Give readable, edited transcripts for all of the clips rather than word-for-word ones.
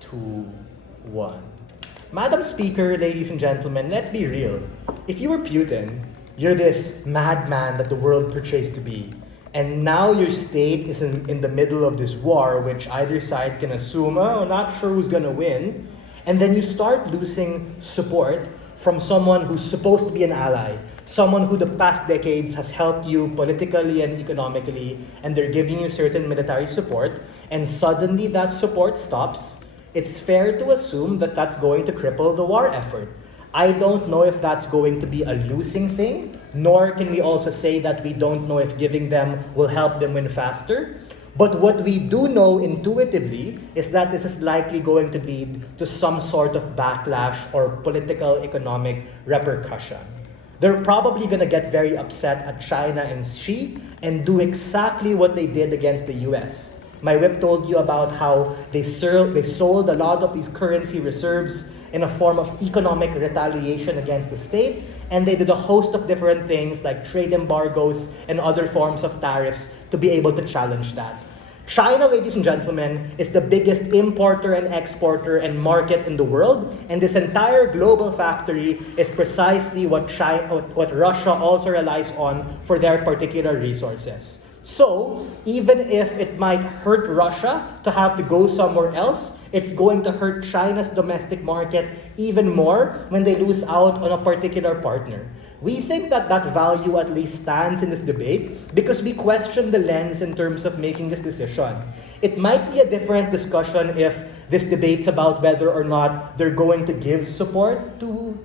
2, 1. Madam Speaker, ladies and gentlemen, let's be real. If you were Putin, you're this madman that the world portrays to be. And now your state is in the middle of this war, which either side can assume, oh, not sure who's gonna win. And then you start losing support from someone who's supposed to be an ally, someone who the past decades has helped you politically and economically, and they're giving you certain military support, and suddenly that support stops. It's fair to assume that that's going to cripple the war effort. I don't know if that's going to be a losing thing, nor can we also say that we don't know if giving them will help them win faster. But what we do know intuitively is that this is likely going to lead to some sort of backlash or political economic repercussion. They're probably going to get very upset at China and Xi and do exactly what they did against the US. My whip told you about how they sold a lot of these currency reserves in a form of economic retaliation against the state, and they did a host of different things like trade embargoes and other forms of tariffs to be able to challenge that. China, ladies and gentlemen, is the biggest importer and exporter and market in the world, and this entire global factory is precisely what Russia also relies on for their particular resources. So, even if it might hurt Russia to have to go somewhere else, it's going to hurt China's domestic market even more when they lose out on a particular partner. We think that that value at least stands in this debate because we question the lens in terms of making this decision. It might be a different discussion if this debate's about whether or not they're going to give support to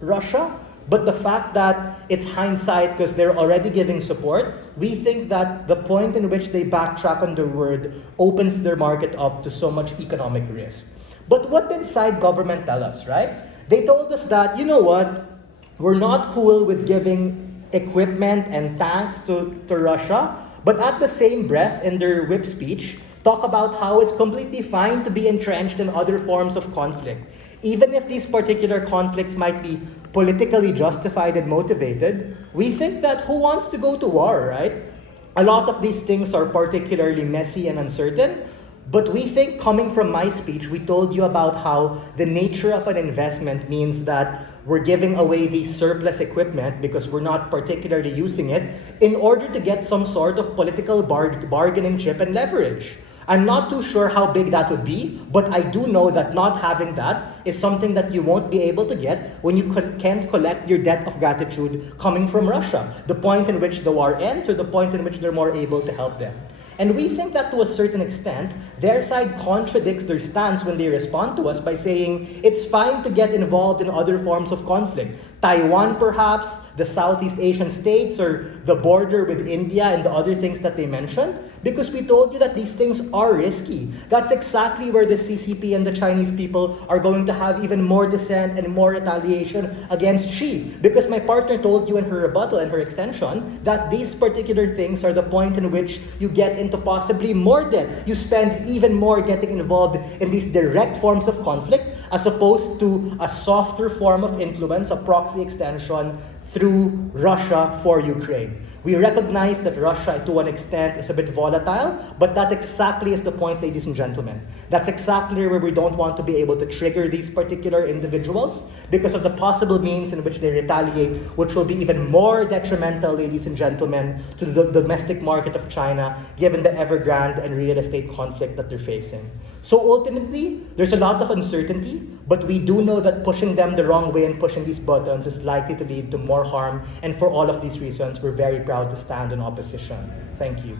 Russia. But the fact that it's hindsight because they're already giving support, we think that the point in which they backtrack on their word opens their market up to so much economic risk. But what did side government tell us, right? They told us that, you know what, we're not cool with giving equipment and tanks to Russia, but at the same breath in their whip speech, talk about how it's completely fine to be entrenched in other forms of conflict. Even if these particular conflicts might be politically justified and motivated, we think that who wants to go to war, right? A lot of these things are particularly messy and uncertain, but we think coming from my speech, we told you about how the nature of an investment means that we're giving away these surplus equipment because we're not particularly using it in order to get some sort of political bargaining chip and leverage. I'm not too sure how big that would be, but I do know that not having that is something that you won't be able to get when you can't collect your debt of gratitude coming from Russia, the point in which the war ends or the point in which they're more able to help them. And we think that to a certain extent, their side contradicts their stance when they respond to us by saying it's fine to get involved in other forms of conflict. Taiwan perhaps, the Southeast Asian states, or the border with India and the other things that they mentioned, because we told you that these things are risky. That's exactly where the CCP and the Chinese people are going to have even more dissent and more retaliation against Xi. Because my partner told you in her rebuttal and her extension that these particular things are the point in which you get into possibly more debt. You spend even more getting involved in these direct forms of conflict as opposed to a softer form of influence, a proxy extension through Russia for Ukraine. We recognize that Russia, to an extent, is a bit volatile, but that exactly is the point, ladies and gentlemen. That's exactly where we don't want to be able to trigger these particular individuals because of the possible means in which they retaliate, which will be even more detrimental, ladies and gentlemen, to the domestic market of China, given the Evergrande and real estate conflict that they're facing. So ultimately, there's a lot of uncertainty, but we do know that pushing them the wrong way and pushing these buttons is likely to lead to more harm, and for all of these reasons, we're very proud to stand in opposition. Thank you.